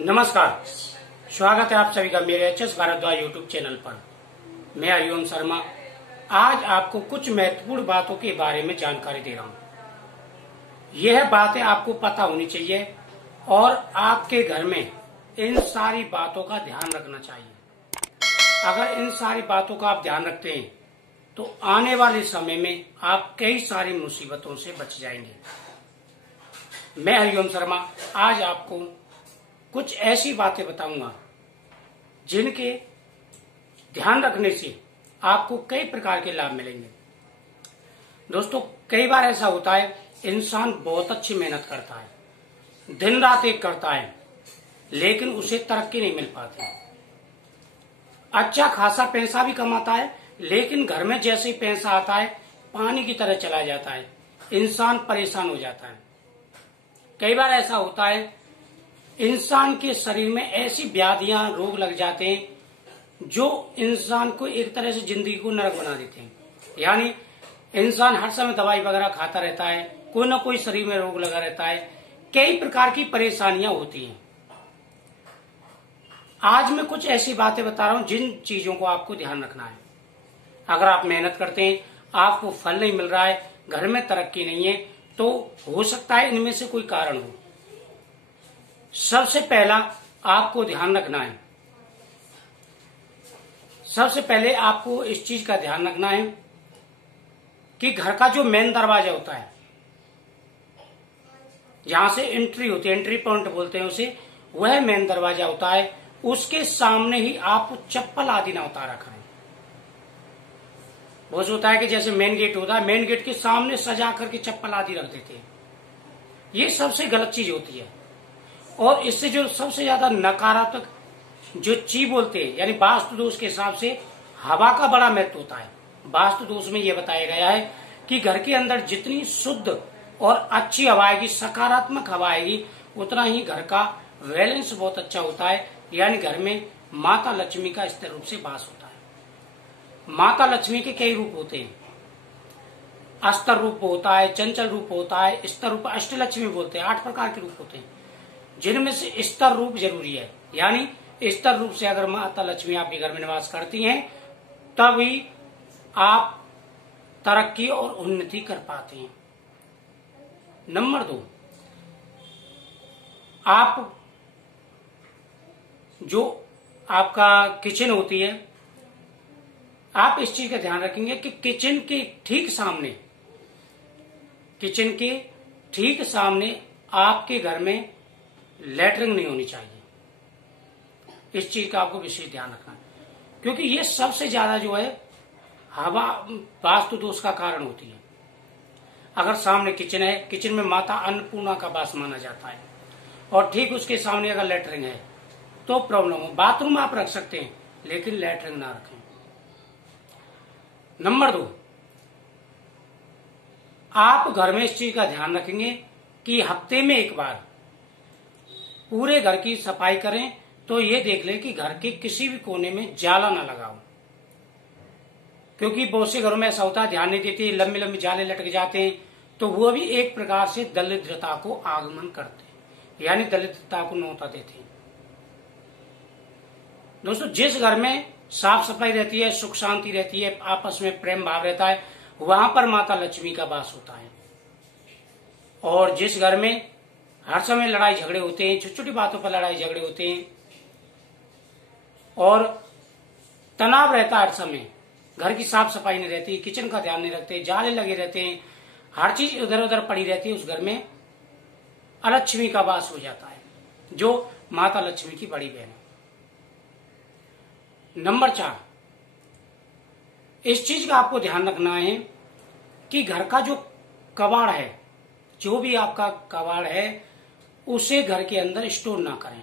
नमस्कार, स्वागत है आप सभी का मेरे H S Bhardwaj YouTube channel पर। मैं हरिओम शर्मा आज आपको कुछ महत्वपूर्ण बातों के बारे में जानकारी दे रहा हूँ। यह बातें आपको पता होनी चाहिए और आपके घर में इन सारी बातों का ध्यान रखना चाहिए। अगर इन सारी बातों का आप ध्यान रखते हैं तो आने वाले समय में आप कई सारी मुसीबतों से बच जाएंगे। मैं हरिओम शर्मा आज आपको कुछ ऐसी बातें बताऊंगा जिनके ध्यान रखने से आपको कई प्रकार के लाभ मिलेंगे। दोस्तों, कई बार ऐसा होता है इंसान बहुत अच्छी मेहनत करता है, दिन रात एक करता है, लेकिन उसे तरक्की नहीं मिल पाती। अच्छा खासा पैसा भी कमाता है, लेकिन घर में जैसे ही पैसा आता है पानी की तरह चला जाता है, इंसान परेशान हो जाता है। कई बार ऐसा होता है इंसान के शरीर में ऐसी व्याधियां रोग लग जाते हैं जो इंसान को एक तरह से जिंदगी को नरक बना देते हैं। यानी इंसान हर समय दवाई वगैरह खाता रहता है, कोई ना कोई शरीर में रोग लगा रहता है, कई प्रकार की परेशानियां होती हैं। आज मैं कुछ ऐसी बातें बता रहा हूं जिन चीजों को आपको ध्यान रखना है। अगर आप मेहनत करते हैं, आपको फल नहीं मिल रहा है, घर में तरक्की नहीं है, तो हो सकता है इनमें से कोई कारण हो। सबसे पहला आपको ध्यान रखना है, सबसे पहले आपको इस चीज का ध्यान रखना है कि घर का जो मेन दरवाजा होता है, जहां से एंट्री होती है, एंट्री पॉइंट बोलते हैं उसे, वह मेन दरवाजा होता है, उसके सामने ही आप चप्पल आदि ना उतारा करें। बहुत होता है कि जैसे मेन गेट होता है, मेन गेट के सामने सजा करके चप्पल आदि रख देते हैं। ये सबसे गलत चीज होती है। और इससे जो सबसे ज्यादा नकारात्मक जो चीज बोलते हैं, यानी वास्तु दोष के हिसाब से हवा का बड़ा महत्व होता है। वास्तु दोष में यह बताया गया है कि घर के अंदर जितनी शुद्ध और अच्छी हवा आएगी, सकारात्मक हवा आएगी, उतना ही घर का बैलेंस बहुत अच्छा होता है। यानी घर में माता लक्ष्मी का स्थिर रूप से वास होता है। माता लक्ष्मी के कई रूप होते हैं, अस्तर रूप होता है, चंचल रूप होता है, स्तर रूप, अष्टलक्ष्मी बोलते हैं। 8 प्रकार के रूप होते हैं, जिनमें से स्तर रूप जरूरी है। यानी स्तर रूप से अगर माता लक्ष्मी आपके घर में निवास करती हैं, तभी आप तरक्की और उन्नति कर पाते हैं। नंबर 2, आप जो आपका किचन होती है, आप इस चीज का ध्यान रखेंगे कि किचन के ठीक सामने आपके घर में लैट्रिन नहीं होनी चाहिए। इस चीज का आपको विशेष ध्यान रखना है, क्योंकि ये सबसे ज्यादा जो है हवा वास्तु दोष का कारण होती है। अगर सामने किचन है, किचन में माता अन्नपूर्णा का वास माना जाता है, और ठीक उसके सामने अगर लैट्रिन है तो प्रॉब्लम हो। बाथरूम आप रख सकते हैं, लेकिन लैट्रिन ना रखें। नंबर 2, आप घर में इस चीज का ध्यान रखेंगे कि हफ्ते में एक बार पूरे घर की सफाई करें, तो ये देख लें कि घर के किसी भी कोने में जाला ना लगाओ। क्योंकि बहुत से घरों में ऐसा होता है, ध्यान नहीं देते, लंबे लंबे जाले लटक जाते हैं, तो वो भी एक प्रकार से दरिद्रता को आगमन करते हैं, यानी दरिद्रता को न्योता देते हैं। दोस्तों, जिस घर में साफ सफाई रहती है, सुख शांति रहती है, आपस में प्रेम भाव रहता है, वहां पर माता लक्ष्मी का वास होता है। और जिस घर में हर समय लड़ाई झगड़े होते हैं, छोटी छोटी बातों पर लड़ाई झगड़े होते हैं और तनाव रहता है, हर समय घर की साफ सफाई नहीं रहती, किचन का ध्यान नहीं रखते, जाले लगे रहते हैं, हर चीज इधर उधर पड़ी रहती है, उस घर में अलक्ष्मी का वास हो जाता है, जो माता लक्ष्मी की बड़ी बहन है। नंबर 4, इस चीज का आपको ध्यान रखना है कि घर का जो कबाड़ है, जो भी आपका कबाड़ है, उसे घर के अंदर स्टोर ना करें।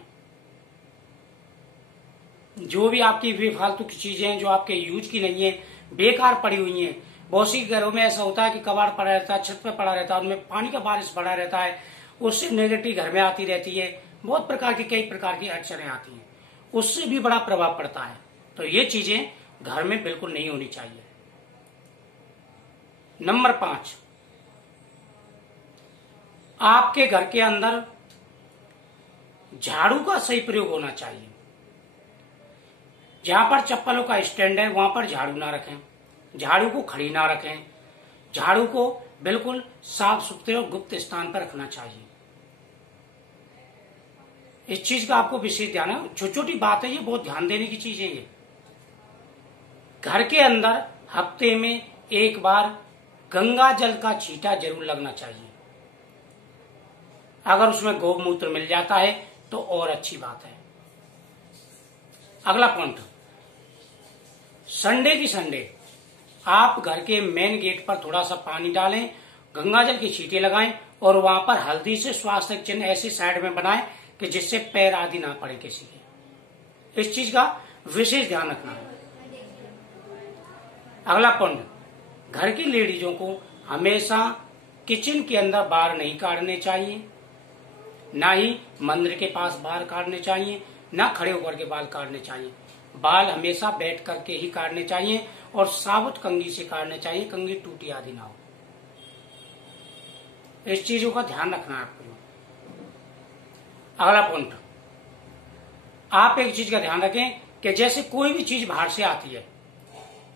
जो भी आपकी बेफालतू की चीजें हैं, जो आपके यूज की नहीं है, बेकार पड़ी हुई हैं। बहुत सी घरों में ऐसा होता है कि कबाड़ पड़ा रहता है, छत पे पड़ा रहता है, उनमें पानी का बारिश पड़ा रहता है, उससे नेगेटिव घर में आती रहती है, बहुत प्रकार की कई प्रकार की अड़चनें आती हैं, उससे भी बड़ा प्रभाव पड़ता है। तो ये चीजें घर में बिल्कुल नहीं होनी चाहिए। नंबर 5, आपके घर के अंदर झाड़ू का सही प्रयोग होना चाहिए। जहां पर चप्पलों का स्टैंड है वहां पर झाड़ू ना रखें, झाड़ू को खड़ी ना रखें, झाड़ू को बिल्कुल साफ सुथरे और गुप्त स्थान पर रखना चाहिए। इस चीज का आपको विशेष ध्यान है। छोटी छोटी बात है, ये बहुत ध्यान देने की चीज है। ये घर के अंदर हफ्ते में एक बार गंगा जल का छींटा जरूर लगना चाहिए। अगर उसमें गौमूत्र मिल जाता है तो और अच्छी बात है। अगला पॉइंट, संडे की संडे आप घर के मेन गेट पर थोड़ा सा पानी डालें, गंगा जल के छींटे लगाएं और वहां पर हल्दी से स्वास्थ्य चिन्ह ऐसी साइड में बनाएं कि जिससे पैर आदि ना पड़े किसी के। इस चीज का विशेष ध्यान रखना है। अगला पॉइंट, घर की लेडीजों को हमेशा किचन के अंदर बाल नहीं काटने चाहिए, ना ही मंदिर के पास बाल काटने चाहिए, ना खड़े होकर के बाल काटने चाहिए। बाल हमेशा बैठ करके ही काटने चाहिए और साबुत कंघी से काटने चाहिए, कंघी टूटी आदि ना हो। इस चीजों का ध्यान रखना है आपको। अगला पॉइंट, आप एक चीज का ध्यान रखें कि जैसे कोई भी चीज बाहर से आती है,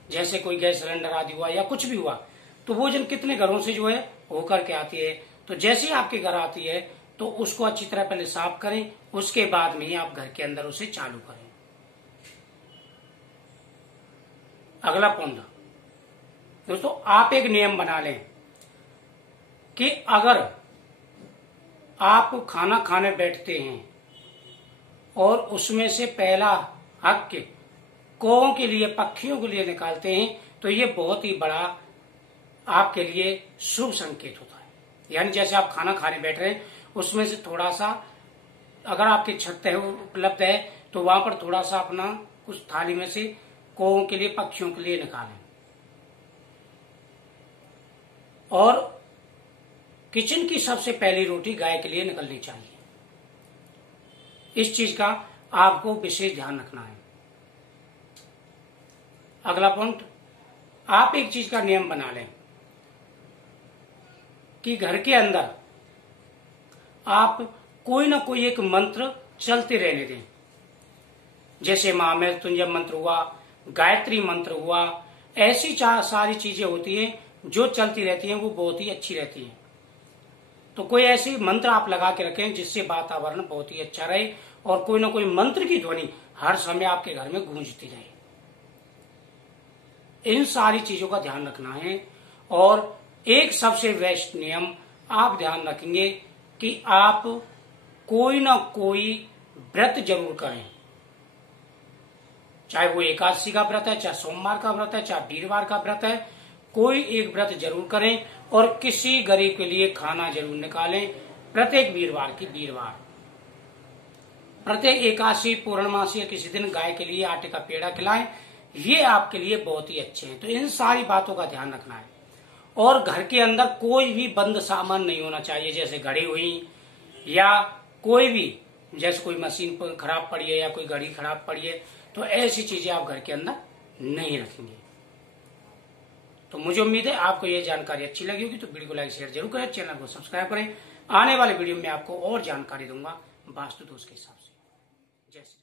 जैसे कोई गैस सिलेंडर आदि हुआ या कुछ भी हुआ, तो वो जन कितने घरों से जो है होकर के आती है। तो जैसे ही आपके घर आती है तो उसको अच्छी तरह पहले साफ करें, उसके बाद में ही आप घर के अंदर उसे चालू करें। अगला पॉइंट दोस्तों, आप एक नियम बना लें कि अगर आप खाना खाने बैठते हैं और उसमें से पहला हक कौओं के लिए, पक्षियों के लिए निकालते हैं, तो ये बहुत ही बड़ा आपके लिए शुभ संकेत होता है। यानी जैसे आप खाना खाने बैठ रहे हैं, उसमें से थोड़ा सा अगर आपकी छत है उपलब्ध है तो वहां पर थोड़ा सा अपना उस थाली में से कौओं के लिए, पक्षियों के लिए निकालें। और किचन की सबसे पहली रोटी गाय के लिए निकलनी चाहिए। इस चीज का आपको विशेष ध्यान रखना है। अगला पॉइंट, आप एक चीज का नियम बना लें कि घर के अंदर आप कोई ना कोई एक मंत्र चलते रहने दें। जैसे महामृत्युंजय मंत्र हुआ, गायत्री मंत्र हुआ, ऐसी सारी चीजें होती हैं जो चलती रहती हैं, वो बहुत ही अच्छी रहती हैं। तो कोई ऐसी मंत्र आप लगा के रखें जिससे वातावरण बहुत ही अच्छा रहे और कोई ना कोई मंत्र की ध्वनि हर समय आपके घर में गूंजती रहे। इन सारी चीजों का ध्यान रखना है। और एक सबसे बेस्ट नियम आप ध्यान रखेंगे कि आप कोई ना कोई व्रत जरूर करें, चाहे वो एकादशी का व्रत है, चाहे सोमवार का व्रत है, चाहे वीरवार का व्रत है, कोई एक व्रत जरूर करें और किसी गरीब के लिए खाना जरूर निकालें। प्रत्येक वीरवार की वीरवार, प्रत्येक एकादशी, पूर्णमासी या किसी दिन गाय के लिए आटे का पेड़ा खिलाएं। ये आपके लिए बहुत ही अच्छे हैं। तो इन सारी बातों का ध्यान रखना है। और घर के अंदर कोई भी बंद सामान नहीं होना चाहिए, जैसे घड़ी हुई या कोई भी, जैसे कोई मशीन खराब पड़ी है या कोई घड़ी खराब पड़ी है, तो ऐसी चीजें आप घर के अंदर नहीं रखेंगे। तो मुझे उम्मीद है आपको यह जानकारी अच्छी लगी होगी। तो वीडियो को लाइक शेयर जरूर करें, चैनल को सब्सक्राइब करें। आने वाले वीडियो में आपको और जानकारी दूंगा वास्तु दोष के हिसाब से। जय श्री